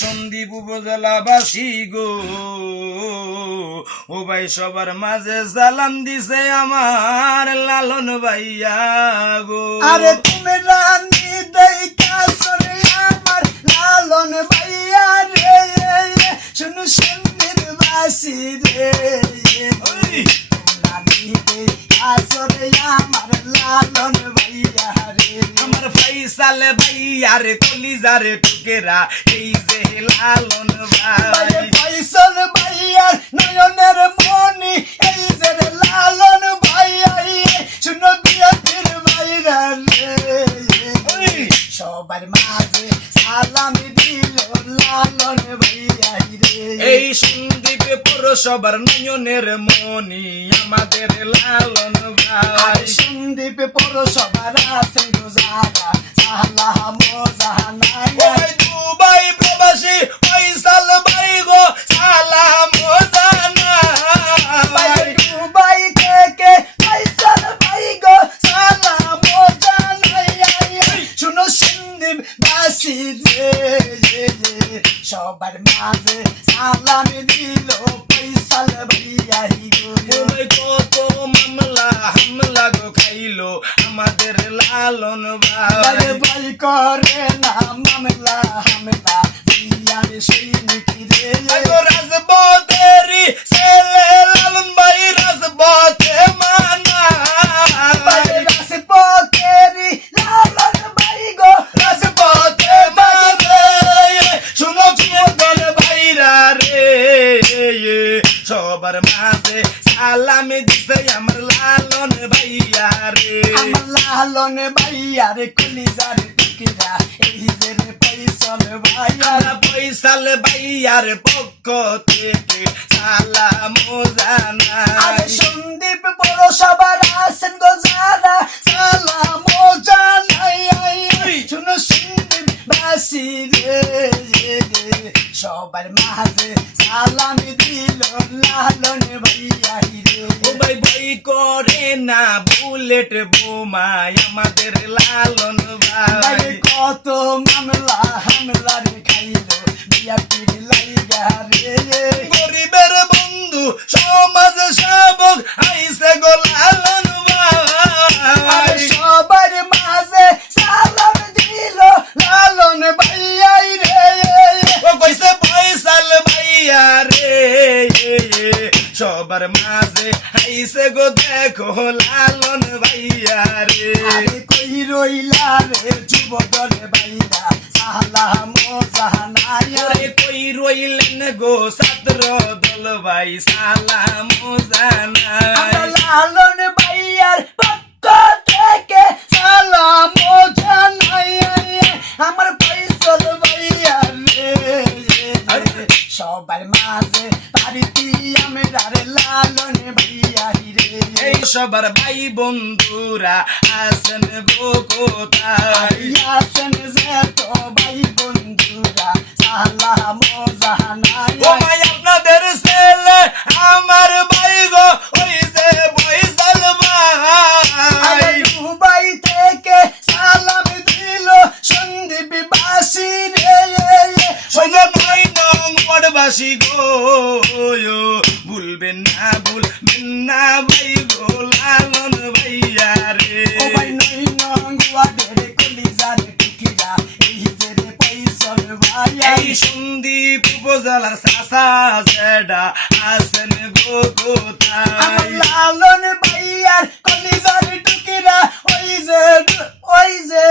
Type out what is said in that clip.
সন্দীপ উপজেলাবাসী গো। ও ভাই সবার মাঝে সালাম দিছে আমার লালন ভাইয়া গো। আরে তুমি রানী দেখা সরে আমার লালন ভাইয়া রে। শুনু সুন্দর বাসি রে। রানী দেখা সরে আমার লালন ফাইসাল ভাইয়ার কলিজার টুকেরা এই যে লালন ভাই। পয়সন ভাইয়ার নয়নের মনি এই যে লালন ভাইয়া শুনো বিয়াটির ভাইরা রে সবার মাঝে সালাম দিল লালন ভাইয়া রে। এই সন্দীপ পৌরসভার নয়নের মনি আমাদের লালন আর ভাই সন্দীপ পৌরসভার আছেন গোজারা সবার মাঝে সালাম দিল পয়সাল করে না মামলা হামলা জিয়ার সেই নাকি রে রাজপথেরি ছেলে লালন ভাই রাজপথে মানা। রাজপথেরি লালন ভাই গো। রাজপথে মানে শুনো চুমন ভাইরা রে। সবার মাঝে সালাম দিছে আমার লালন ভাইয়া রে। আমার লালন ভাইয়ার কলিজার টুকিরা এই যে রে পয়সল ভাইয়ার পয়সাল ভাইয়ার পক্ষ থেকে সালাম আরে সন্দীপ সন্দীপ পৌরসভার আছেন গো যারা সালাম জানাই। শুনো সন্দীপ বাসি রে। সবার মাঝে সালাম দিল লালন ভাইয়া রে ও ভাই ভাই, করে না বুলেট বোমায় আমাদের লালন ভাই, কত মামলা হামলা রে খাইলো। বিয়া সবার মাঝে। আইসে গো দেখো লালন ভাইয়া রে কই রইলা রে যুবদল ভাইরা? সালাম জাহানায়া রে কই রইলেন গো ছাত্র দল ভাই সালাম জানাই আমার লালন ভাইয়ার এই সবার ভাই বন্ধুরা আসেন গো কোথায়? আসেন যে তো ভাই বন্ধুরা সালাম জাহানাই বাসি গো ভুলবেন না ভুলবেন না ভাই গো লালন ভাইয়া রে। ও ভাই নই নঙ্গুয়া ডেরে কলিজা রে টিকিরা এই যে রে সন্দীপ উপজেলার সাসা আসেন গো কোথায় লালন ভাইয়ার কলিজা রে ওই যে ওই যে